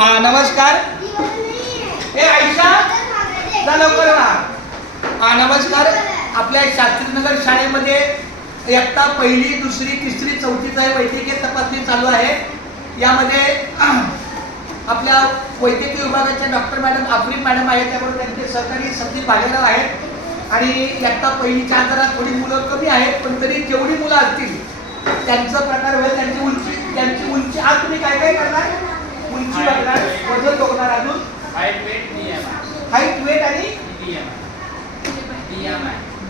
नमस्कार. ए आयशा जा लवकर नमस्कार. आपल्या शास्त्रीनगर शाळेमध्ये इयत्ता पहिली, दुसरी, तिसरी, चौथीचा वैद्यकीय तपासणी चालू आहे. यामध्ये आपल्या वैद्यकीय विभागाच्या डॉक्टर मॅडम आफरीन मॅडम आहेत, त्यामुळे त्यांचे सहकारी संदीप भालेराव आहेत. आणि इयत्ता पहिलीच्या आजारात थोडी मुलं कमी आहेत, पण तरी जेवढी मुलं असतील त्यांचा प्रकार होईल. त्यांची उंची आज तुम्ही काय काय करणार? उंची बघणार, वजन बघणार, अजून हाईट वेट आणि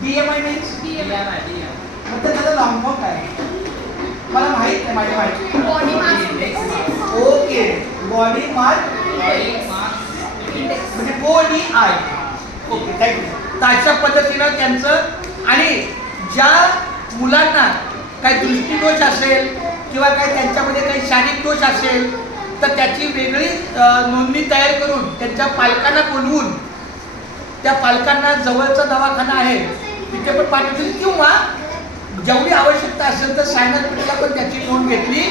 BMI मीन्स म्हणजे त्याचा लॉंग फॉर्म काय मला माहित नाही. माझ्या माहिती ओके. बॉडी मास म्हणजे BODI. Okay thank you. तर अशा पद्धतीनं त्यांचं आणि ज्या मुलांना काही दृष्टिदोष असेल किंवा काही त्यांच्यामध्ये काही शारीरिक दोष असेल तर त्याची वेगळी नोंदणी तयार करून त्यांच्या पालकांना बोलवून त्या पालकांना जवळचा दवाखाना आहे तिथे पण पाठवतील किंवा जेवढी आवश्यकता असेल तर सायनास्पिटलला पण त्याची नोंद घेतली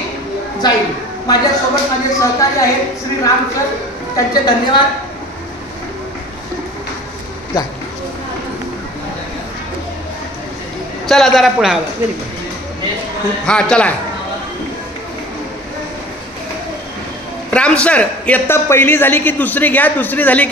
जाईल. माझ्यासोबत माझे सहकारी आहेत श्री राम सर, त्यांचे धन्यवाद. चला जरा पुढे हवा. Very good. हां चला. राम सर, इयत्ता पहिली झाली की दुसरी घ्या, दुसरी झाली की